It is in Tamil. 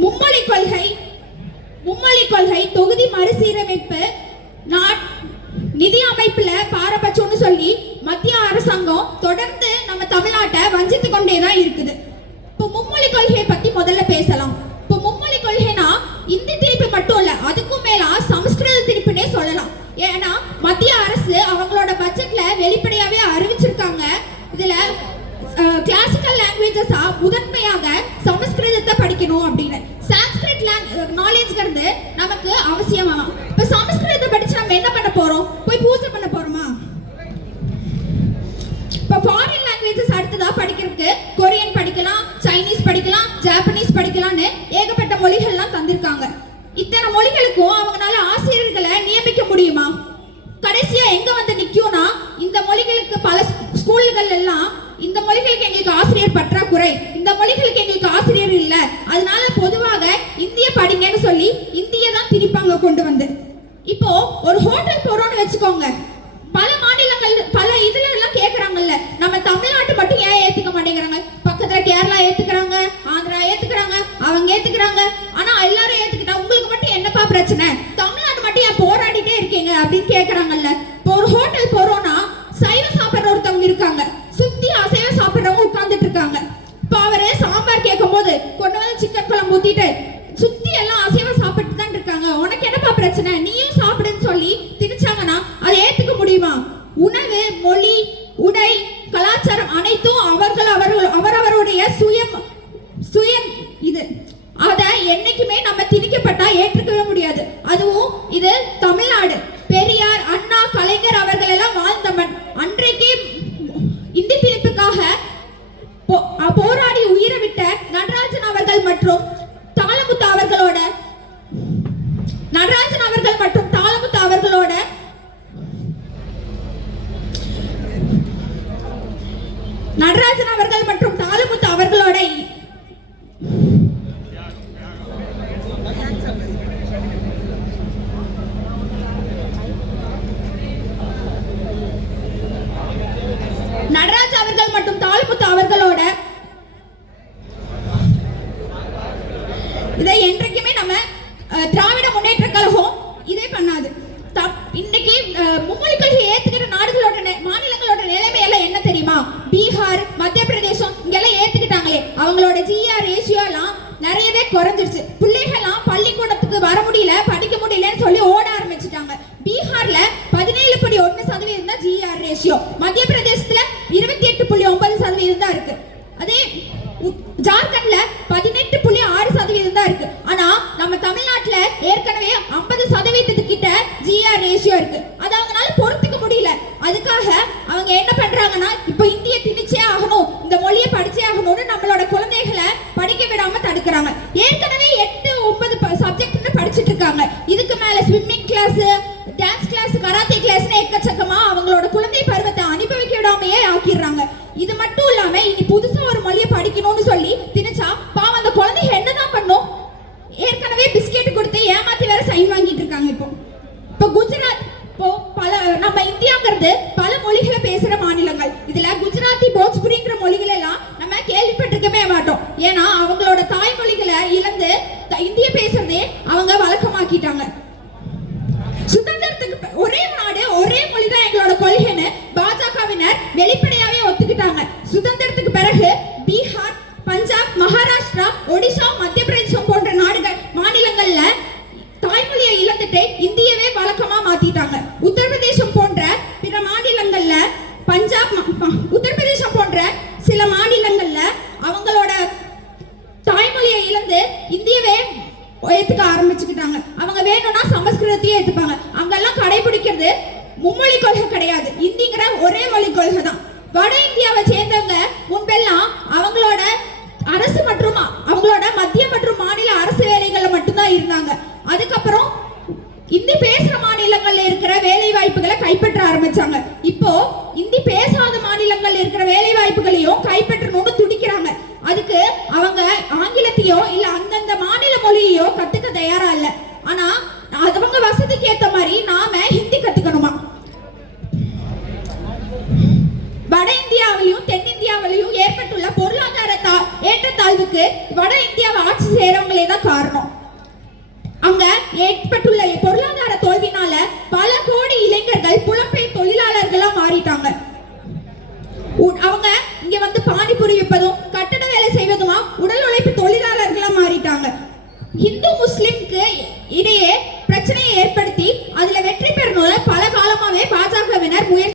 மும்மொழி கொள்கை மும்மொழி கொள்கை தொகுதி மறுசீரமைப்பு நாட் நிதி அமைப்புல பாரபட்சம்னு சொல்லி மத்திய அரசாங்கம் தொடர்ந்து நம்ம தமிழ்நாட்டை வஞ்சித்து கொண்டே தான் இருக்குது. இப்போ மும்மொழி கொள்கையை பத்தி முதல்ல பேசலாம். இப்போ மும்மொழி கொள்கைனா இந்தி திணிப்பு மட்டும் இல்ல அதுக்கும் மேல சமஸ்கிருத திணிப்புனே சொல்லலாம். ஏன்னா மத்திய அரசு அவங்களோட பட்ஜெட்ல வெளிப்படையாவே அறிவிச்சிருக்காங்க. இதுல கிளாசிக்கல் லாங்குவேஜஸ் முதன்மையாக சமஸ்கிருதத்தை படிக்கணும் அப்படின்னு. சான்ஸ்கிரிட் நாலேஜ்ங்கிறது நமக்கு அவசியமா? இப்ப சமஸ்கிருதத்தை படிச்சு நம்ம என்ன பண்ண போறோம்? போய் பூஜை பண்ண போறோமா? இப்போ ஃபாரின் லாங்குவேஜஸ் அடுத்ததா படிக்கிறதுக்கு கொரியன் படிக்கலாம் சைனீஸ் படிக்கலாம் ஜாப்பனீஸ் படிக்கலாம்னு ஏகப்பட்ட மொழிகள்லாம் தந்திருக்காங்க. இத்தனை மொழிகளுக்கும் அவங்களால ஆசிரியர்களை நியமிக்க இல்ல. அதனால பொதுவாக இந்திய படிங்கன்னு சொல்லி இந்திய தான் திணிப்பாங்க கொண்டு வந்து. இப்போ ஒரு ஹோட்டல் போறோம்னு வச்சுக்கோங்க. பல மாநிலங்கள் பல இதுல எல்லாம் கேக்குறாங்கல்ல. நம்ம தமிழ்நாட்டு மட்டும் ஏன் ஏத்துக்க மாட்டேங்கிறாங்க? பக்கத்துல கேரளா ஏத்துக்கிறாங்க ஆந்திரா ஏத்துக்கிறாங்க அவங்க ஏத்துக்கிறாங்க. ஆனா எல்லாரும் ஏத்துக்கிட்டா உங்களுக்கு மட்டும் என்னப்பா பிரச்சனை? தமிழ்நாடு மட்டும் ஏன் போராடிட்டே இருக்கீங்க அப்படின்னு கேக்குறாங்கல்ல. என்னப்பா பிரச்சனை நீயும் சாப்பிடுன்னு சொல்லி திணிச்சாங்கன்னா அதை ஏத்துக்க முடியுமா உணவு மொழி உடை கலாச்சாரம் அனைத்தும் அவர்கள் அவர்கள் அவரவருடைய சுயம் சுயம் இது அத என்னைக்குமே நம்ம திணிக்கப்பட்டா ஏற்றுக்கவே முடியாது அதுவும் இது தமிழ்நாடு பெரியார் அண்ணா கலைஞர் அவர்கள் எல்லாம் வாழ்ந்த மண் அன்றைக்கே இந்தி திணிப்புக்காக போ- அ, போராடி உயிரை விட்ட நடராஜன் அவர்கள் மற்றும் தாளமுத்து அவர்களோட நடராஜன் அவர்கள் மற்றும் தாளமுத்து அவர்களோட நடராஜன் அவர்கள் மற்றும் தாலுமுத்து அவர்களோட நடராஜ் அவர்கள் மற்றும் தாலுமுத்து அவர்களோட இதை என்றைக்குமே நம்ம திராவிட முன்னேற்ற கழகம் இதே பண்ணாது. இன்னைக்கு மும்மொழி கொள்கையை ஏத்துக்கிற நாடுகளோட மாநிலங்களோட நிலைமை எல்லாம் என்ன தெரியுமா? பீகார் மத்திய பிரதேசம் இங்கெல்லாம் ஏத்துக்கிட்டாங்களே. அவங்களோட ஜிஆர் ரேஷியோ எல்லாம் நிறையவே குறைஞ்சிருச்சு. பிள்ளைகள்லாம் பள்ளிக்கூடத்துக்கு வர முடியல படிக்க முடியலன்னு சொல்லி ஓட ஆரம்பிச்சிட்டாங்க. பீகார்ல பதினேழு புள்ளி ஒன்று சதவீதம் தான் ஜிஆர் ரேஷியோ மத்திய பிரதேசத்துல இருபத்தி எட்டு புள்ளி ஒன்பது சதவீதம் தான் இருக்கு. அதே ஜார்க்கண்ட்ல பதினெட்டு புள்ளி ஆறு சதவீதம் தான் இருக்கு. ஆனா நம்ம தமிழ்நாட்டுல ஏற்கனவே ஐம்பது சதவீதத்துக்கிட்ட ஜிஆர் ரேஷியோ இருக்கு அது அவங்களால பொறுத்துக்க முடியல அதுக்காக அவங்க என்ன பண்றாங்கன்னா இப்போ இந்திய திணிச்சே ஆகணும் இந்த மொழியை படிச்சே ஆகணும்னு நம்மளோட குழந்தைகளை படிக்க விடாம ஏற்கனவே எட்டு ஒன்பது சப்ஜெக்ட்னு படிச்சிட்டு இருக்காங்க. இதுக்கு மேல swimming class dance class karate கிளாஸ்னு எக்கச்சக்கமா அவங்களோட குழந்தை பருவத்தை அனுபவிக்க விடாமையே ஆக்கிடுறாங்க. இது மட்டும் இல்லாம இனி புதுசா ஒரு மொழியை படிக்கணும்னு சொல்லி திணிச்சா பாவம் அந்த குழந்தைங்க என்னதான் பண்ணும்? ஏற்கனவே பிஸ்கெட் கொடுத்து ஏமாத்தி வேற சைன் வாங்கிட்டு இருக்காங்க இப்போ. இப்போ குஜராத் இப்போ பல நம்ம இந்தியாங்கிறது பல மொழிகளை பேசுற மாநிலங்கள். இதுல குஜராத்தி போஜ்புரிங்கிற மொழிகள் எல்லாம் நம்ம கேள்விப்பட்டிருக்கவே மாட்டோம். ஏன்னா பேசுறது இந்திய பேசுறதே அவங்க வழக்கமாக்கிட்டாங்க. சுதந்திரத்துக்கு ஒரே நாடு ஒரே மொழி தான் எங்களோட கொள்கைன்னு பாஜகவினர் வெளிப்படையாவே ஒத்துக்கிட்டாங்க. சுதந்திரத்துக்கு பிறகு பீகார் பஞ்சாப் மகாராஷ்டிரா ஒடிசா மத்திய பிரதேசம் போன்ற நாடுகள் மாநிலங்கள்ல தாய்மொழியை இழந்துட்டு இந்தியவே வழக்கமா மாத்திட்டாங்க உத்தரப்பிரதேசம் போன்ற பிற மாநிலங்கள்ல பஞ்சாப் ம- ம- உத்தரப்பிரதேசம் போன்ற சில மாநிலங்கள்ல அவங்களோட தாய்மொழியை இழந்து இந்தியவே ஏத்துக்க ஆரம்பிச்சுக்கிட்டாங்க அவங்க வேணும்னா சமஸ்கிருதத்தையும் ஏத்துப்பாங்க அங்கெல்லாம் கடைபிடிக்கிறது மும்மொழி கொள்கை கிடையாது. இந்திங்கிற ஒரே மொழி கொள்கை தான் வட இந்தியாவை சேர்ந்தவங்க முன்பெல்லாம் அவங்களோட அரசு மற்றும் அவங்களோட மத்திய மற்றும் மாநில அரசு வேலைகள்ல மட்டும்தான் இருந்தாங்க. அதுக்கப்புறம் இந்தி பேசுற மாநிலங்கள்ல இருக்கிற வேலை வாய்ப்புகளை கைப்பற்ற ஆரம்பிச்சாங்க. இப்போ இந்தி பேசாத மாநிலங்கள்ல இருக்கிற வேலை வாய்ப்புகளையும் கைப்பற்றணும்னு வட இந்தியாவிலும் தென்னிந்தியாவிலும் ஏற்பட்டுள்ள பொருளாதார ஏற்றத்தாழ்வுக்கு வட இந்தியாவை ஆட்சி செய்யறவங்களே தான் காரணம். அங்க ஏற்பட்டுள்ள பொருளாதார தோல்வினால பல கோடி இளைஞர்கள் புலம்பெயர் தொழிலாளர்களா மாறிட்டாங்க. உ- அவங்க இங்க வந்து பானிபுரி விற்பதும் கட்டட வேலை செய்வதுமா உடல் உழைப்பு தொழிலாளர்களா மாறிட்டாங்க. இந்து முஸ்லிம்க்கு இடையே